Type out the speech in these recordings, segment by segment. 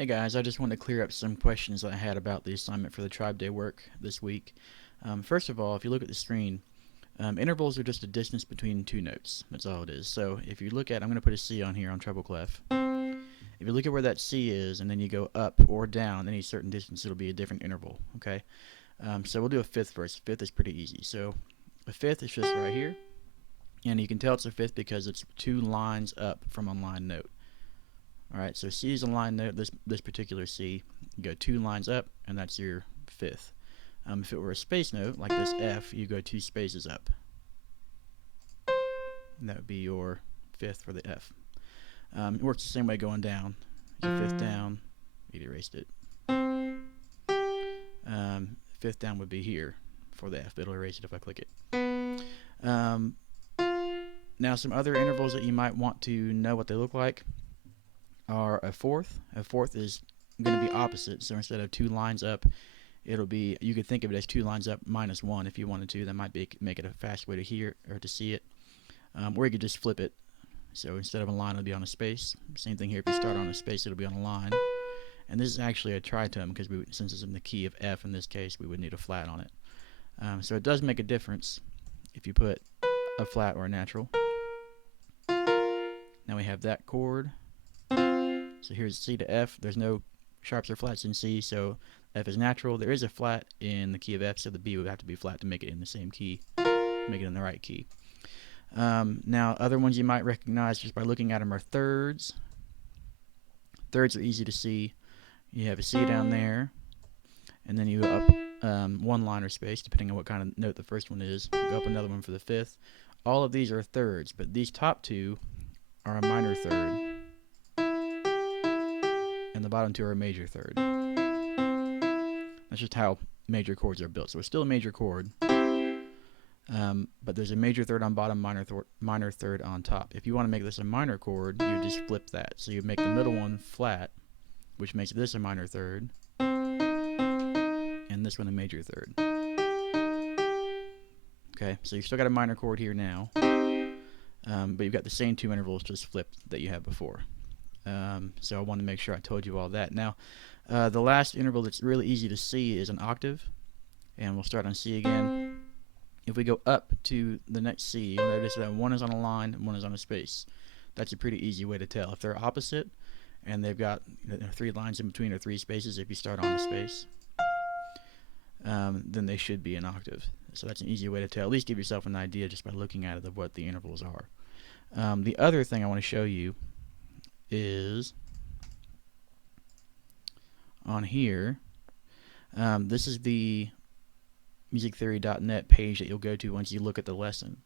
Hey guys, I just wanted to clear up some questions that I had about the assignment for the Tribe Day work this week. First of all, if you look at the screen, intervals are just a distance between two notes. That's all it is. So if you look at, I'm going to put a C on here on treble clef. If you look at where that C is and then you go up or down any certain distance, it'll be a different interval, okay? So we'll do a fifth first. Fifth is pretty easy. So a fifth is just right here, and you can tell it's a fifth because it's two lines up from a line note. Alright, so C is a line note, this particular C. You go two lines up, and that's your fifth. If it were a space note, like this F, you go two spaces up. And that would be your fifth for the F. It works the same way going down. There's a fifth down. You'd erased it. Fifth down would be here for the F. It'll erase it if I click it. Now some other intervals that you might want to know what they look like are a fourth. A fourth is going to be opposite, so instead of two lines up, it'll be, you could think of it as two lines up minus one if you wanted to. That might make it a fast way to hear or to see it. Or you could just flip it. So instead of a line, it'll be on a space. Same thing here. If you start on a space, it'll be on a line. And this is actually a tritone because since it's in the key of F in this case, we would need a flat on it. So it does make a difference if you put a flat or a natural. Now we have that chord. So here's C to F. There's no sharps or flats in C, so F is natural. There is a flat in the key of F, so the B would have to be flat to make it in the same key, make it in the right key. Now, other ones you might recognize just by looking at them are thirds. Thirds are easy to see. You have a C down there, and then you go up one line or space, depending on what kind of note the first one is. Go up another one for the fifth. All of these are thirds, but these top two are a minor third, and the bottom two are a major third. That's just how major chords are built. So it's still a major chord, but there's a major third on bottom, minor third on top. If you want to make this a minor chord, you just flip that. So you make the middle one flat, which makes this a minor third, and this one a major third. Okay, so you've still got a minor chord here now, but you've got the same two intervals just flipped that you had before. So I wanted to make sure I told you all that. Now, the last interval that's really easy to see is an octave, and we'll start on C again. If we go up to the next C, you'll notice that one is on a line and one is on a space. That's a pretty easy way to tell. If they're opposite and they've got three lines in between or three spaces, if you start on a space, then they should be an octave. So that's an easy way to tell. At least give yourself an idea just by looking at it of what the intervals are. The other thing I want to show you is on here. This is the musictheory.net page that you'll go to once you look at the lesson.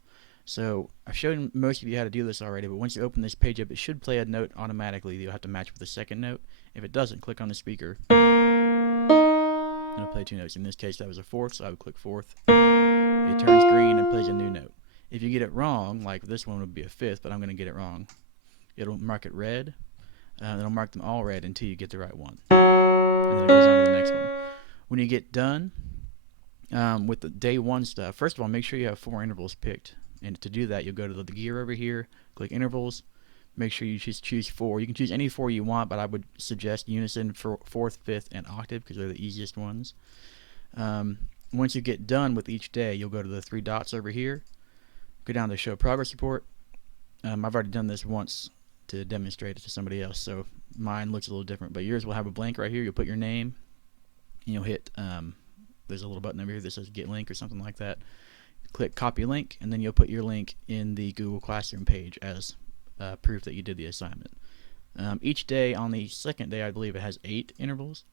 So I've shown most of you how to do this already, but once you open this page up, it should play a note automatically. You'll have to match with the second note. If it doesn't, click on the speaker. It'll play two notes. In this case, that was a fourth, so I would click fourth. It turns green and plays a new note. If you get it wrong, like this one would be a fifth, but I'm going to get it wrong, it'll mark it red. It'll mark them all red until you get the right one. And then it goes on to the next one. When you get done with the day one stuff, first of all, make sure you have 4 intervals picked. And to do that, you'll go to the gear over here, click intervals, make sure you choose 4. You can choose any 4 you want, but I would suggest unison for fourth, fifth, and octave because they're the easiest ones. Once you get done with each day, you'll go to the 3 dots over here, go down to show progress report. I've already done this once to demonstrate it to somebody else, so mine looks a little different, but yours will have a blank right here. You'll put your name, and you'll hit, there's a little button over here that says get link or something like that. Click copy link, and then you'll put your link in the Google Classroom page as proof that you did the assignment. Each day, on the second day, I believe it has 8 intervals,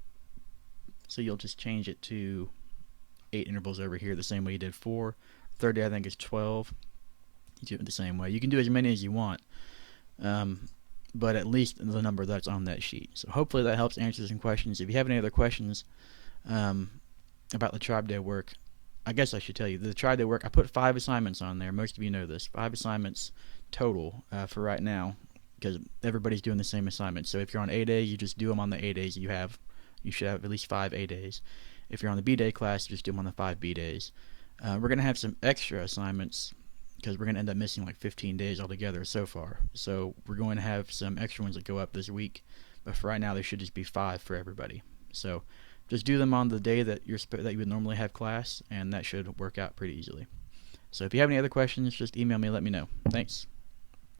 so you'll just change it to 8 intervals over here the same way you did 4. Third day, I think, is 12. You do it the same way. You can do as many as you want, but at least the number that's on that sheet. So hopefully that helps answer some questions. If you have any other questions about the Tribe Day work, I guess I should tell you, the Tribe Day work, I put 5 assignments on there. Most of you know this. 5 assignments total for right now because everybody's doing the same assignment. So if you're on A day, you just do them on the A days you have. You should have at least 5 A days. If you're on the B day class, just do them on the 5 B days. We're going to have some extra assignments because we're going to end up missing like 15 days altogether so far. So we're going to have some extra ones that go up this week but for right now they should just be 5 for everybody. So just do them on the day that that you would normally have class, and that should work out pretty easily. So if you have any other questions, just email me, let me know. Thanks.